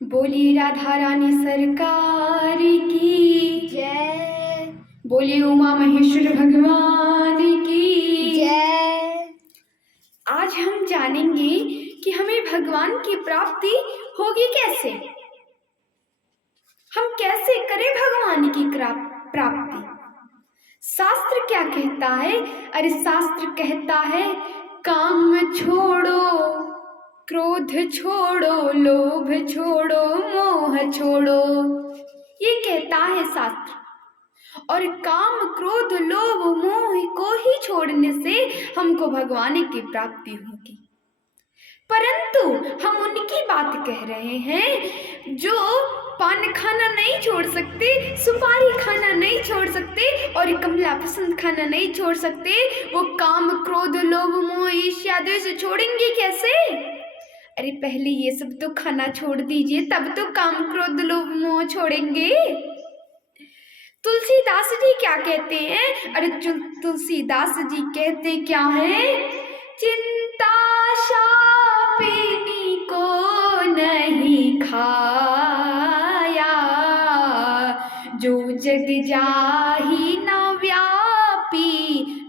बोलिए राधा रानी सरकार की जय। बोलिए उमा महेश्वर भगवान की जय। आज हम जानेंगे कि हमें भगवान की प्राप्ति होगी कैसे। हम कैसे करें भगवान की प्राप्ति। शास्त्र क्या कहता है? अरे शास्त्र कहता है काम छोड़ो, क्रोध छोड़ो, लोभ छोड़ो, मोह छोड़ो, ये कहता है शास्त्र। और काम क्रोध लोभ मोह को ही छोड़ने से हमको भगवान की प्राप्ति होगी। परंतु हम उनकी बात कह रहे हैं जो पान खाना नहीं छोड़ सकते, सुपारी खाना नहीं छोड़ सकते और कमला पसंद खाना नहीं छोड़ सकते। वो काम क्रोध लोभ मोह ईर्ष्या द्वेष छोड़ेंगे कैसे? अरे पहले ये सब तो खाना छोड़ दीजिए, तब तो काम क्रोध लोभ मोह छोड़ेंगे। तुलसीदास जी क्या कहते हैं? अरे तुलसीदास जी कहते क्या है? चिंता शापिनी को नहीं खाया, जो जग जाहि न व्यापी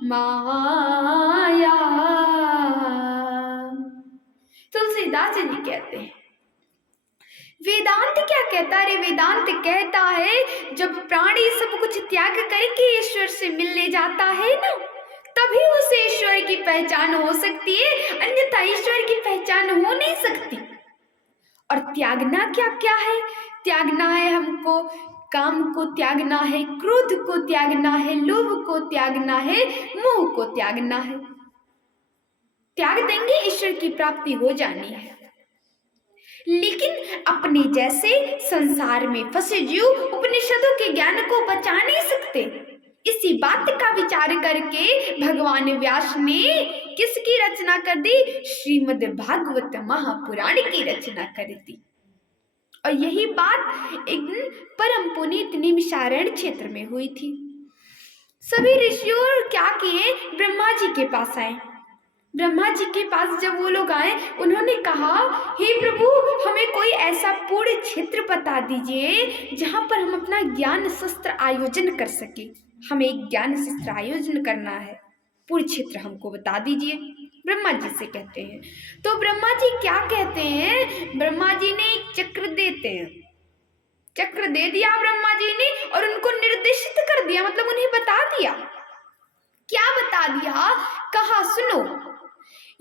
माया। तुलसीदास जी कहते हैं। वेदांत क्या कहता है? वेदांत कहता है जब प्राणी सब कुछ त्याग करके ईश्वर से मिलने जाता है ना, तभी उसे ईश्वर की पहचान हो सकती है, अन्यथा ईश्वर की पहचान हो नहीं सकती। और त्यागना क्या क्या है? त्यागना है हमको काम को त्यागना है, क्रोध को त्यागना है, लोभ को त्यागना है, मोह को त्यागना है। त्याग देंगे ईश्वर की प्राप्ति हो जानी है। लेकिन अपने जैसे संसार में फंसे जीव उपनिषदों के ज्ञान को बचा नहीं सकते। इसी बात का विचार करके भगवान व्यास ने किसकी रचना कर दी? श्रीमद् भागवत महापुराण की रचना कर दी। और यही बात एक दिन परम पुनीत निमिषारण्य क्षेत्र में हुई थी। सभी ऋषियों क्या किए? ब्रह्मा जी के पास आए। ब्रह्मा जी के पास जब वो लोग आए, उन्होंने कहा, हे प्रभु, हमें कोई ऐसा पूर्ण क्षेत्र बता दीजिए जहां पर हम अपना ज्ञान शस्त्र आयोजन कर सके। हमें एक ज्ञान शस्त्र आयोजन करना है, पूर्ण क्षेत्र हमको बता दीजिए। ब्रह्मा जी से कहते हैं। तो ब्रह्मा जी क्या कहते हैं? ब्रह्मा जी ने एक चक्र देते हैं। चक्र दे दिया ब्रह्मा जी ने और उनको निर्देशित कर दिया, मतलब उन्हें बता दिया। क्या बता दिया? कहा, सुनो,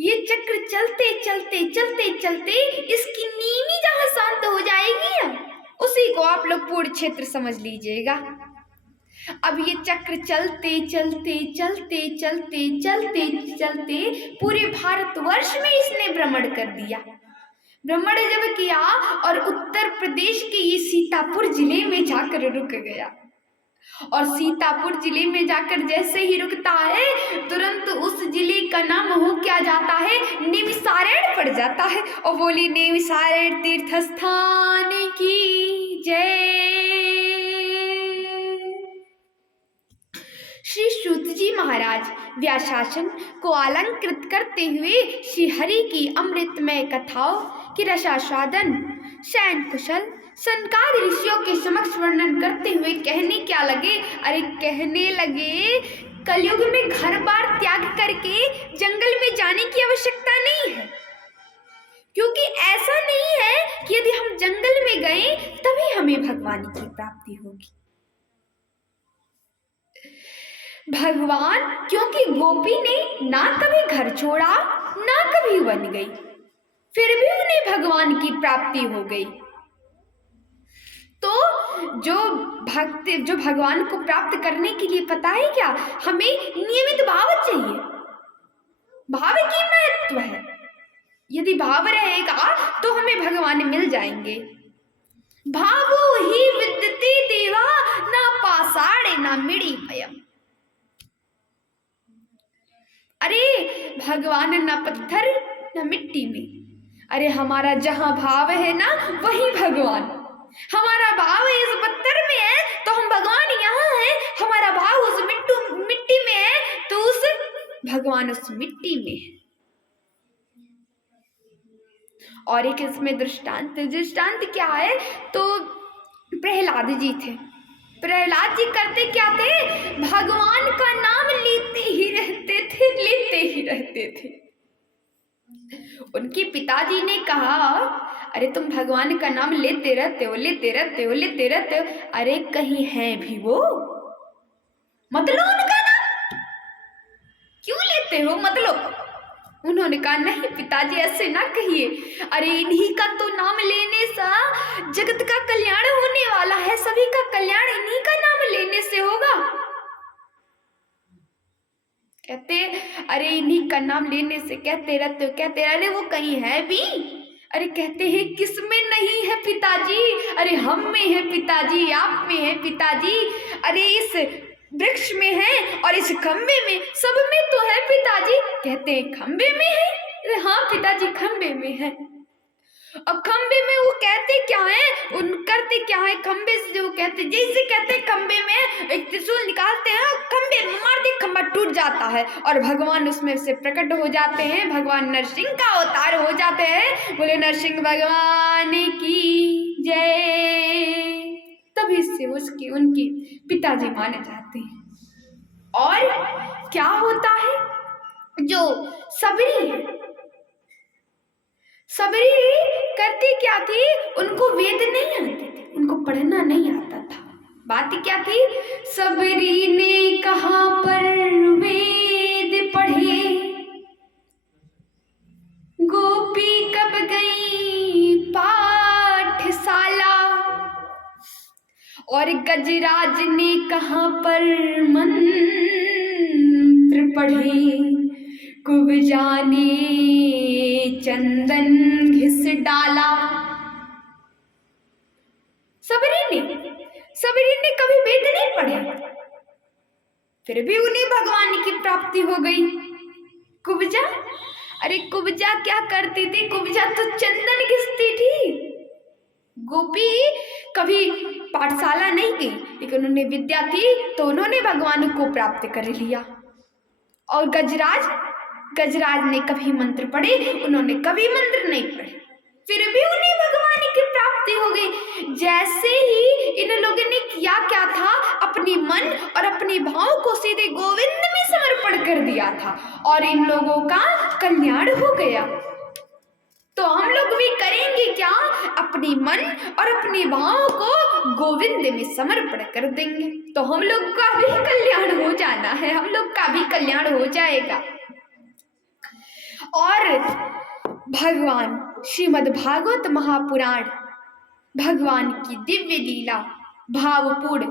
ये चक्र चलते चलते चलते चलते इसकी नींव जहां शांत हो जाएगी ना, उसी को आप लोग पूर्ण क्षेत्र समझ लीजिएगा। अब ये चक्र चलते चलते चलते चलते चलते चलते पूरे भारतवर्ष में इसने भ्रमण कर दिया। भ्रमण जब किया और उत्तर प्रदेश के ये सीतापुर जिले में जाकर रुक गया। और सीतापुर जिले में जाकर जैसे ही रुकता है, तुरंत उस जिले का नाम हो क्या जाता है? निमिषारण्य पड़ जाता है। और बोली निमिषारण्य तीर्थ स्थान की जय। श्री सूत जी महाराज व्यासासन को अलंकृत करते हुए श्री हरि की अमृतमय कथाओं की रसास्वादन शयन कुशल सनकादि ऋषियों के समक्ष वर्णन करते हुए कहने क्या लगे? अरे कहने लगे, कलयुग में घर बार त्याग करके जंगल में जाने की आवश्यकता नहीं है, क्योंकि ऐसा नहीं है कि यदि हम जंगल में गए तभी हमें भगवान की प्राप्ति होगी। भगवान, क्योंकि गोपी ने ना कभी घर छोड़ा ना कभी वन गई, फिर भी उन्हें भगवान की प्राप्ति हो गई। तो जो भगवान को प्राप्त करने के लिए पता है क्या? हमें नियमित भाव चाहिए। भाव की महत्व है। यदि भाव रहेगा तो हमें भगवान मिल जाएंगे। भावो ही विद्यते देवा ना पाषाणे ना मृणमयम्। अरे भगवान ना पत्थर ना मिट्टी में। अरे हमारा जहां भाव है ना, वही भगवान। हमारा भाव इस पत्थर में है तो हम भगवान यहाँ हैं। हमारा भाव उस मिट्टी में है तो उस भगवान उस मिट्टी में है। और एक इसमें दृष्टांत। दृष्टांत क्या है, तो प्रहलाद जी थे। प्रहलाद जी करते क्या थे, भगवान का नाम लेते ही रहते थे, लेते ही रहते थे। उनके पिताजी ने कहा, अरे तुम भगवान का नाम लेते रहते हो, लेते रहते हो, लेते रहते हो, अरे कहीं है भी वो, मतलब उनका नाम क्यों लेते हो, मतलब। उन्होंने कहा, नहीं पिताजी ऐसे ना कहिए, अरे इन्हीं का तो नाम लेने से जगत का कल्याण होने वाला है, सभी का कल्याण इन्हीं का नाम लेने से होगा। कहते अरे इन्हीं का नाम लेने से कहते रहते हो, कहते अरे वो कहीं है भी, अरे कहते हैं किसमें नहीं है पिताजी, अरे हम में है पिताजी, आप में है पिताजी, अरे इस वृक्ष में है और इस खंबे में, सब में तो है पिताजी। कहते हैं खंबे में है, अरे हाँ पिताजी खंबे में है। अब खंबे में वो कहते क्या है, उन करते क्या है, खंबे से जो कहते, जैसे कहते खंबे में एक त्रिशूल निकालते हैं, खंबे में मारते खंबा टूट जाता है और भगवान उसमें से प्रकट हो जाते हैं, भगवान नरसिंह का अवतार हो जाते हैं। बोले नरसिंह भगवान की जय। तभी से उसके उनके पिताजी माने जाते हैं। और क्या होता है, जो सबरी है, सबरी करती क्या थी, उनको वेद नहीं आते थे, उनको पढ़ना नहीं आता था। बात क्या थी, सबरी ने कहाँ पर वेद पढ़े, गोपी कब गई पाठशाला, और गजराज ने कहाँ पर मंत्र पढ़े, कुब्जा ने चंदन घिस डाला। सबरी ने कभी वेद नहीं पढ़े, फिर भी उन्हें भगवान की प्राप्ति हो गई। कुब्जा, अरे कुब्जा क्या करती थी, कुब्जा तो चंदन घिसती थी। गोपी कभी पाठशाला नहीं गई, लेकिन उन्हें विद्या थी तो उन्होंने भगवान को प्राप्त कर लिया। और गजराज ने कभी मंत्र पढ़े, उन्होंने कभी मंत्र नहीं पढ़े, फिर भी उन्हें भगवान की प्राप्ति हो गई। जैसे ही इन लोगों ने किया क्या था, अपनी मन और अपने भाव को सीधे गोविंद में समर्पण कर दिया था और इन लोगों का कल्याण हो गया। तो हम लोग भी करेंगे क्या, अपनी मन और अपने भाव को गोविंद में समर्पण कर देंगे तो हम लोग का भी कल्याण हो जाना है, हम लोग का भी कल्याण हो जाएगा। और भगवान श्रीमद् भागवत महापुराण, भगवान की दिव्य लीला भावपूर्ण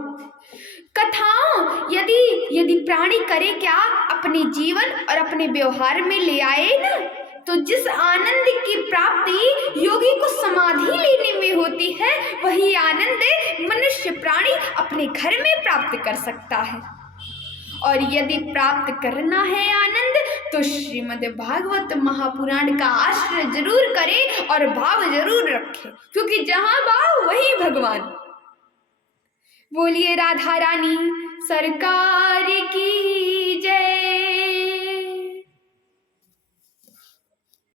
कथाओं यदि प्राणी करे क्या, अपने जीवन और अपने व्यवहार में ले आए ना, तो जिस आनंद की प्राप्ति योगी को समाधि लेने में होती है, वही आनंद मनुष्य प्राणी अपने घर में प्राप्त कर सकता है। और यदि प्राप्त करना है आनंद, तो श्रीमद् भागवत महापुराण का आश्रय जरूर करें और भाव जरूर रखें, क्योंकि जहां भाव वही भगवान। बोलिए राधा रानी सरकार की।